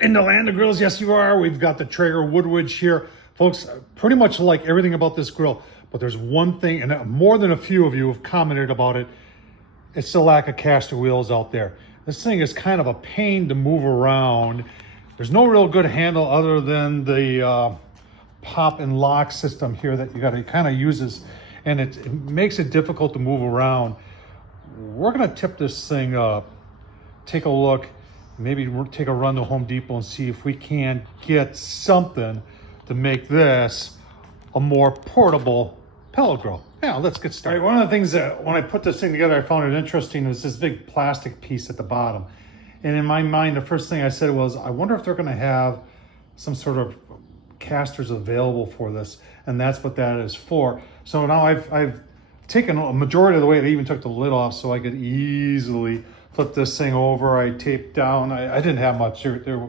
In the land of grills, yes you are. We've got the Traeger WoodRidge here. Folks, pretty much like everything about this grill, but there's one thing, and more than a few of you have commented about it. It's the lack of caster wheels out there. This thing is kind of a pain to move around. There's no real good handle other than the pop and lock system here that you got to kind of uses, and it makes it difficult to move around. We're gonna tip this thing up, take a look, maybe take a run to Home Depot and see if we can get something to make this a more portable pellet grill. Yeah, let's get started. One of the things that when I put this thing together, I found it interesting is this big plastic piece at the bottom. And in my mind, the first thing I said was, I wonder if they're gonna have some sort of casters available for this. And that's what that is for. So now I've taken a majority of the weight. I even took the lid off so I could easily flip this thing over. I taped down. I didn't have much. There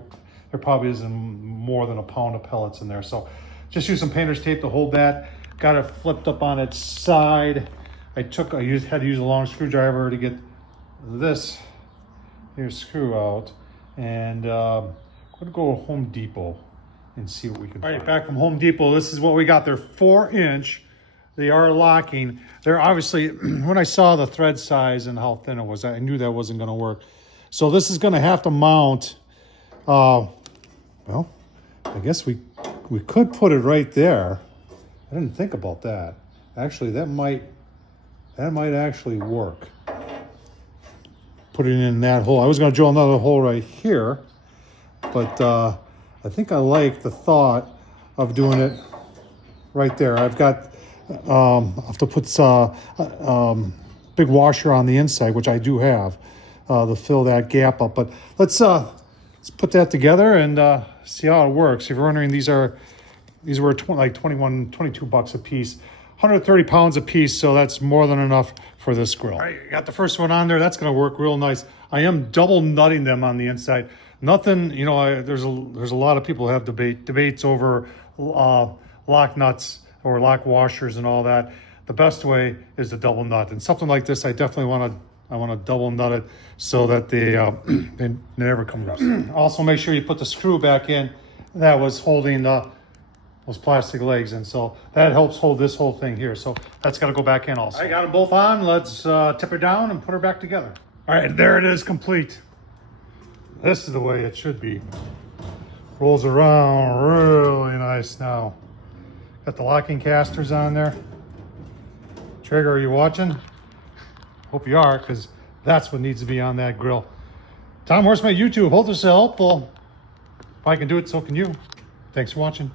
probably isn't more than a pound of pellets in there. So just use some painter's tape to hold that. Got it flipped up on its side. had to use a long screwdriver to get this here screw out. And I'm gonna go to Home Depot and see what we can find. All right, back from Home Depot. This is what we got. They're 4-inch. They are locking. They're obviously, when I saw the thread size and how thin it was, I knew that wasn't gonna work. So this is gonna have to mount, well, I guess we could put it right there. I didn't think about that. Actually, that might actually work. Put it in that hole. I was gonna drill another hole right here, but I think I like the thought of doing it right there. I've got, I have to put big washer on the inside, which I do have, to fill that gap up. But let's put that together and see how it works. If you're wondering, these were like 22 bucks a piece, 130 pounds a piece. So that's more than enough for this grill. All right, got the first one on there. That's gonna work real nice. I am double nutting them on the inside. Nothing, you know, there's a lot of people who have debates over lock nuts or lock washers and all that. The best way is to double nut, and something like this, I definitely want to double nut it so that they never come loose. Also, make sure you put the screw back in that was holding those plastic legs, and so that helps hold this whole thing here. So that's got to go back in also. I got them both on. Let's tip her down and put her back together. All right, there it is, complete. This is the way it should be. Rolls around really nice now. Got the locking casters on there. Traeger, are you watching? Hope you are, because that's what needs to be on that grill. Tom Horsman, YouTube. Hope this is helpful. If I can do it, so can you. Thanks for watching.